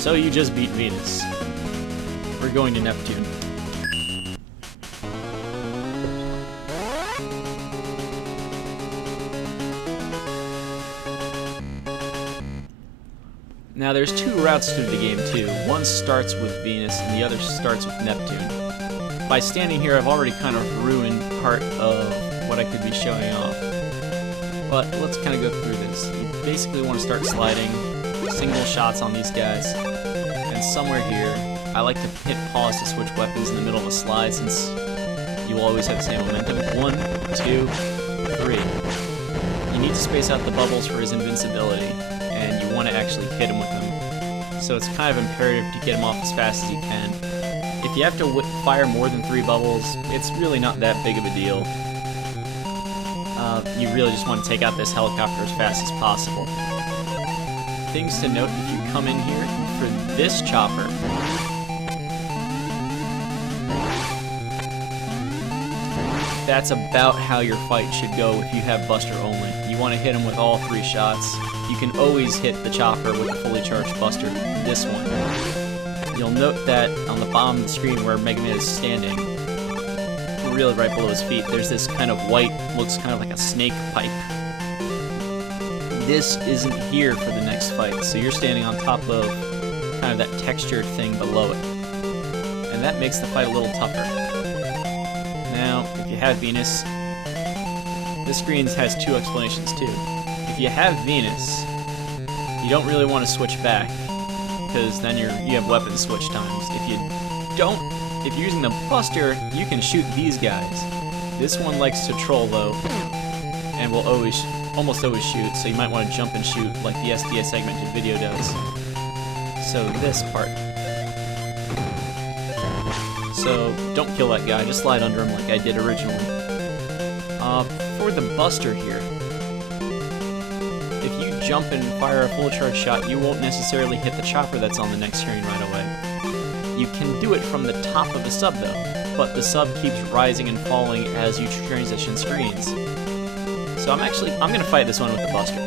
So you just beat Venus. We're going to Neptune. Now there's two routes through the game too. One starts with Venus and the other starts with Neptune. By standing here, I've already kind of ruined part of what I could be showing off. But let's kind of go through this. You basically want to start sliding single shots on these guys. And somewhere here, I like to hit pause to switch weapons in the middle of a slide since you will always have the same momentum. 1, 2, 3. You need to space out the bubbles for his invincibility, and you want to actually hit him with them. So it's kind of imperative to get him off as fast as you can. If you have to fire more than 3 bubbles, it's really not that big of a deal. You really just want to take out this helicopter as fast as possible. Things to note if you come in here for this chopper. That's about how your fight should go if you have Buster only. You want to hit him with all 3 shots. You can always hit the chopper with a fully charged Buster, this one. You'll note that on the bottom of the screen where Mega Man is standing, really right below his feet, there's this kind of white, looks kind of like a snake pipe. This isn't here for the next fight, so you're standing on top of kind of that textured thing below it. And that makes the fight a little tougher. Now, if you have Venus, this screen has 2 explanations too. If you have Venus, you don't really want to switch back, because then you have weapon switch times. If you're using the Buster, you can shoot these guys. This one likes to troll though, and will almost always shoot, so you might want to jump and shoot like the SDS segmented video does. So this part. So don't kill that guy, just slide under him like I did originally. For the Buster here, if you jump and fire a full charge shot, you won't necessarily hit the chopper that's on the next screen right away. You can do it from the top of the sub though, but the sub keeps rising and falling as you transition screens. So I'm gonna fight this one with the Buster.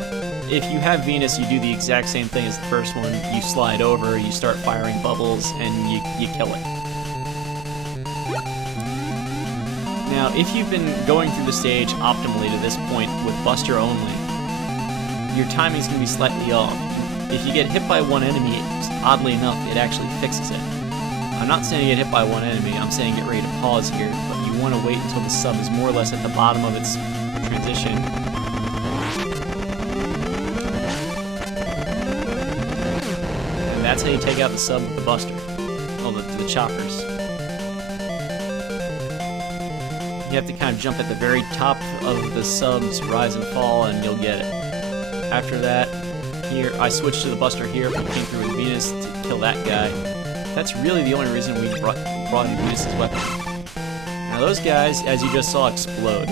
If you have Venus, you do the exact same thing as the first one. You slide over, you start firing bubbles, and you kill it. Now, if you've been going through the stage optimally to this point with Buster only, your timing's gonna be slightly off. If you get hit by one enemy, oddly enough, it actually fixes it. I'm not saying get hit by one enemy, I'm saying get ready to pause here, but you want to wait until the sub is more or less at the bottom of its transition. And that's how you take out the sub with the Buster. Well, the choppers. You have to kind of jump at the very top of the sub's rise and fall, and you'll get it. After that, here, I switched to the Buster here, but came through with Venus to kill that guy. That's really the only reason we brought in Venus' weapon. Now those guys, as you just saw, explode.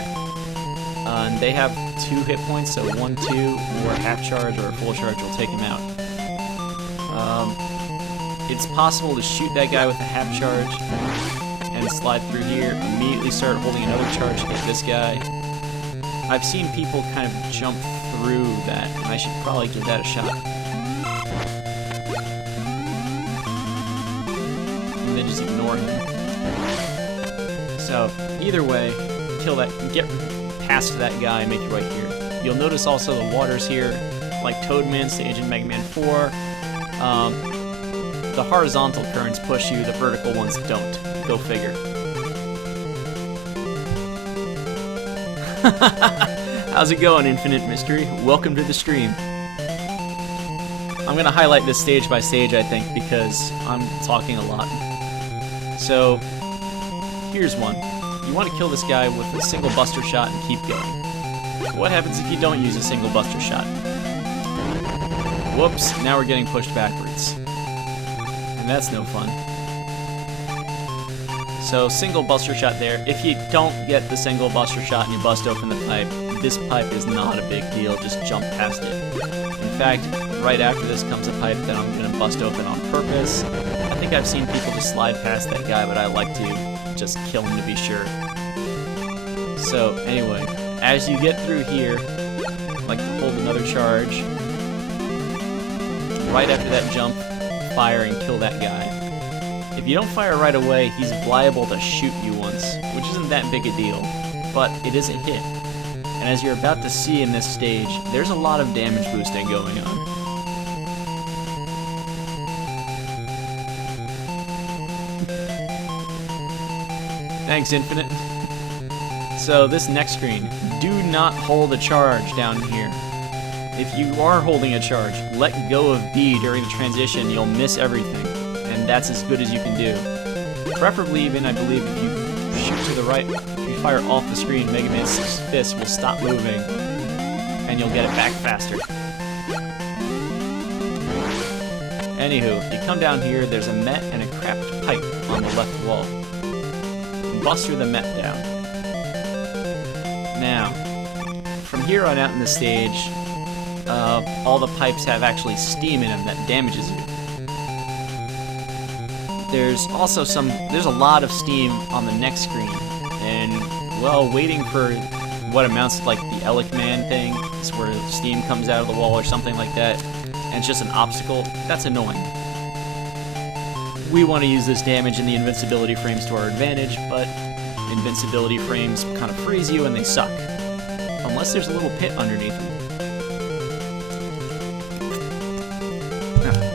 And they have 2 hit points, so 1, 2, or a half charge or a full charge will take him out. It's possible to shoot that guy with a half charge and slide through here, immediately start holding another charge to hit this guy. I've seen people kind of jump through that, and I should probably give that a shot. And then just ignore him. So, either way, kill that, get past that guy and make your way here. You'll notice also the waters here, like Toadman stage in Mega Man 4. The horizontal currents push you, the vertical ones don't. Go figure. How's it going, Infinite Mystery? Welcome to the stream. I'm gonna highlight this stage by stage, I think, because I'm talking a lot. So, here's one. You want to kill this guy with a single Buster shot and keep going. What happens if you don't use a single Buster shot? Whoops, now we're getting pushed backwards. And that's no fun. So, single Buster shot there. If you don't get the single Buster shot and you bust open the pipe, this pipe is not a big deal, just jump past it. In fact, right after this comes a pipe that I'm going to bust open on purpose. I think I've seen people just slide past that guy, but I like to just kill him to be sure. So, anyway, as you get through here, like to hold another charge. Right after that jump, fire and kill that guy. If you don't fire right away, he's liable to shoot you once, which isn't that big a deal, but it is a hit. And as you're about to see in this stage, there's a lot of damage boosting going on. Thanks, Infinite. So this next screen, do not hold a charge down here. If you are holding a charge, let go of B during the transition, you'll miss everything, and that's as good as you can do. Preferably even, I believe, if you shoot to the right, if you fire off the screen, Mega Man's fist will stop moving, and you'll get it back faster. Anywho, you come down here, there's a Met and a cracked pipe on the left wall. Bust through the Met down. Now, from here on out in the stage, all the pipes have actually steam in them that damages you. There's also there's a lot of steam on the next screen, and, well, waiting for what amounts to like the Elec Man thing, is where steam comes out of the wall or something like that, and it's just an obstacle, that's annoying. We want to use this damage in the invincibility frames to our advantage, but invincibility frames kind of freeze you and they suck. Unless there's a little pit underneath them.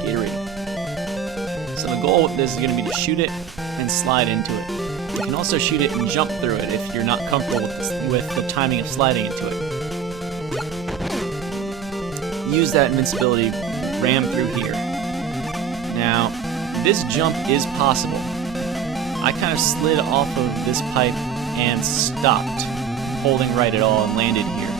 Gatorade. So the goal with this is going to be to shoot it and slide into it. You can also shoot it and jump through it if you're not comfortable with the timing of sliding into it. Use that invincibility, ram through here. Now, this jump is possible. I kind of slid off of this pipe and stopped, holding right at all, and landed here.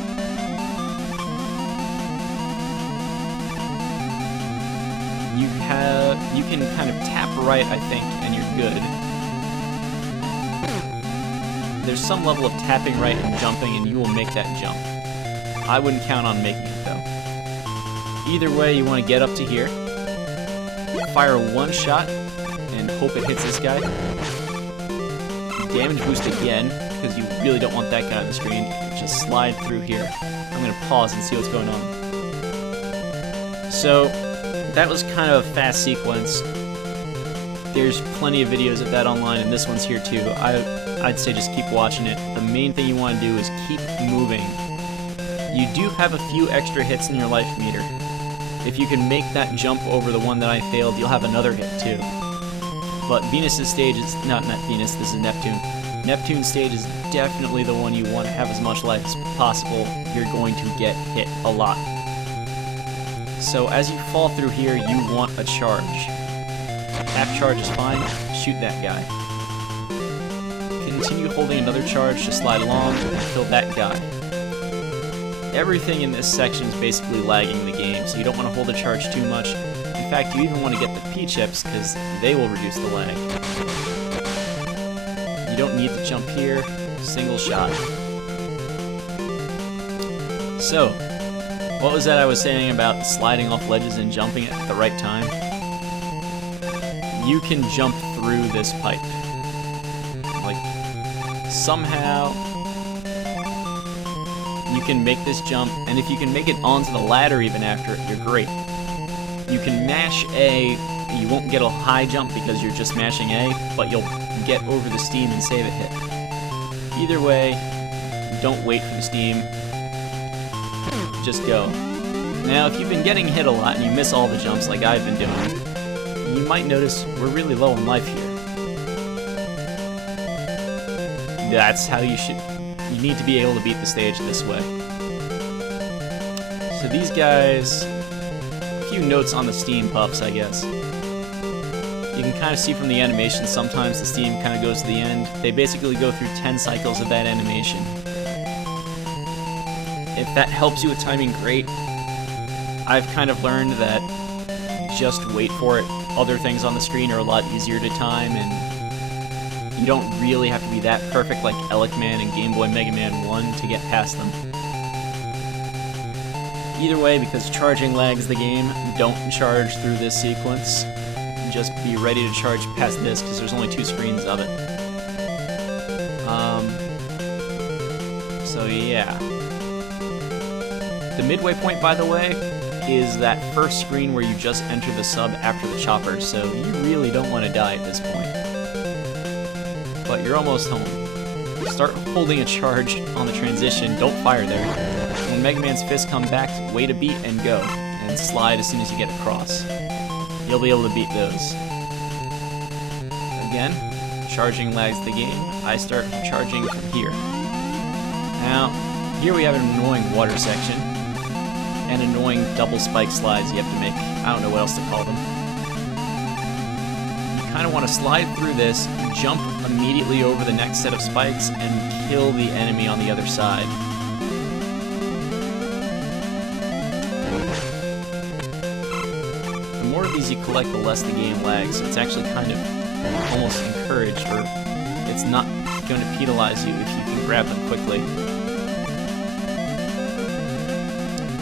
You can kind of tap right, I think, and you're good. There's some level of tapping right and jumping, and you will make that jump. I wouldn't count on making it, though. Either way, you want to get up to here, fire one shot, and hope it hits this guy. Damage boost again, because you really don't want that guy on the screen. Just slide through here. I'm going to pause and see what's going on. So, that was kind of a fast sequence. There's plenty of videos of that online, and this one's here too. I'd say just keep watching it. The main thing you want to do is keep moving. You do have a few extra hits in your life meter. If you can make that jump over the one that I failed, you'll have another hit too. But Venus's stage is, not Venus, this is Neptune. Neptune's stage is definitely the one you want to have as much life as possible. You're going to get hit a lot. So as you fall through here, you want a charge. Half charge is fine, shoot that guy. Continue holding another charge to slide along and kill that guy. Everything in this section is basically lagging the game, so you don't want to hold a charge too much. In fact, you even want to get the P-chips, because they will reduce the lag. You don't need to jump here, single shot. So, what was that I was saying about sliding off ledges and jumping at the right time? You can jump through this pipe. Like, somehow you can make this jump, and if you can make it onto the ladder even after it, you're great. You can mash A, you won't get a high jump because you're just mashing A, but you'll get over the steam and save a hit. Either way, don't wait for the steam, just go. Now, if you've been getting hit a lot and you miss all the jumps like I've been doing, you might notice we're really low in life here. That's how you need to be able to beat the stage this way. So these guys, a few notes on the steam puffs, I guess. You can kind of see from the animation sometimes the steam kind of goes to the end. They basically go through 10 cycles of that animation. If that helps you with timing, great. I've kind of learned that just wait for it. Other things on the screen are a lot easier to time, and you don't really have to be that perfect like Elec Man and Game Boy Mega Man 1 to get past them. Either way, because charging lags the game, don't charge through this sequence. Just be ready to charge past this, because there's only 2 screens of it. So yeah. The midway point, by the way, is that first screen where you just enter the sub after the chopper, so you really don't want to die at this point. But you're almost home. Start holding a charge on the transition, don't fire there. When Mega Man's fists come back, wait a beat and go, and slide as soon as you get across. You'll be able to beat those. Again, charging lags the game. I start charging from here. Now, here we have an annoying water section, and annoying double spike slides you have to make. I don't know what else to call them. You kind of want to slide through this, jump immediately over the next set of spikes, and kill the enemy on the other side. The more of these you collect, the less the game lags, so it's actually kind of almost encouraged, or it's not going to penalize you if you can grab them quickly.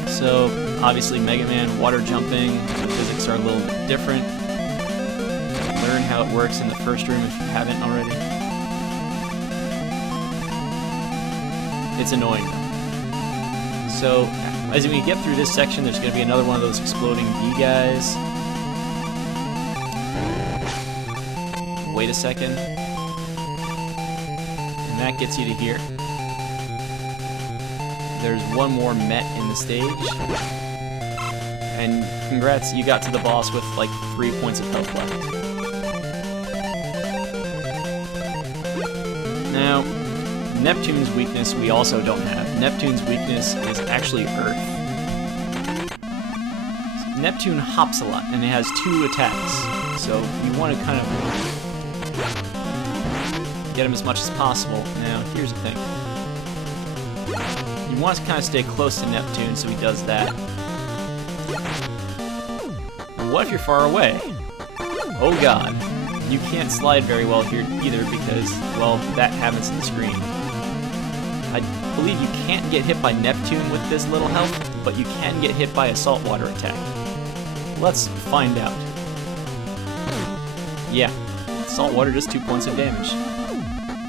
So, obviously Mega Man, water jumping, the physics are a little bit different. Learn how it works in the first room if you haven't already. It's annoying though. So, as we get through this section, there's going to be another one of those exploding bee guys. Wait a second. And that gets you to here. There's one more Met in the stage. And congrats, you got to the boss with like 3 points of health left. Now, Neptune's weakness we also don't have. Neptune's weakness is actually Earth. Neptune hops a lot, and it has 2 attacks. So you want to kind of get him as much as possible. Now, here's the thing. You want to kind of stay close to Neptune, so he does that. And what if you're far away? Oh god. You can't slide very well here either because, well, that happens in the screen. I believe you can't get hit by Neptune with this little health, but you can get hit by a saltwater attack. Let's find out. Yeah, saltwater does 2 points of damage.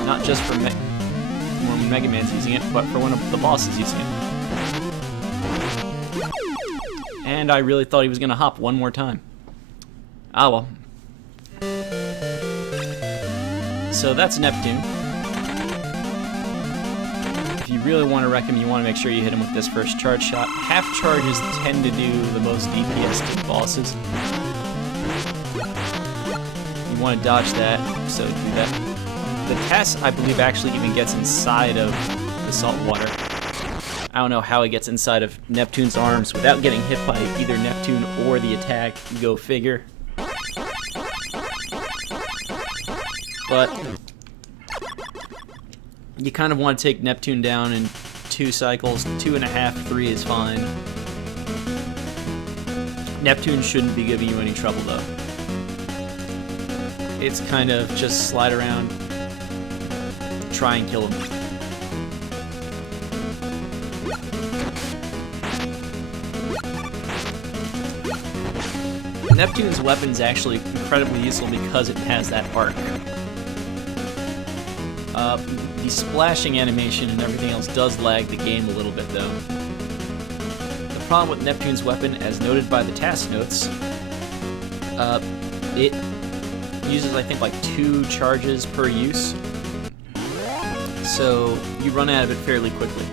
Not just for when Mega Man's using it, but for when the boss is using it. And I really thought he was going to hop one more time. Ah well. So that's Neptune. If you really want to wreck him, you want to make sure you hit him with this first charge shot. Half charges tend to do the most DPS to bosses. You want to dodge that, so do that. The Tess, I believe, actually even gets inside of the salt water. I don't know how he gets inside of Neptune's arms without getting hit by either Neptune or the attack. Go figure. But you kind of want to take Neptune down in 2 cycles. 2.5, 3 is fine. Neptune shouldn't be giving you any trouble though. It's kind of just slide around, try and kill him. Neptune's weapon is actually incredibly useful because it has that arc. The splashing animation and everything else does lag the game a little bit though. The problem with Neptune's weapon, as noted by the task notes, it uses I think like 2 charges per use. So you run out of it fairly quickly.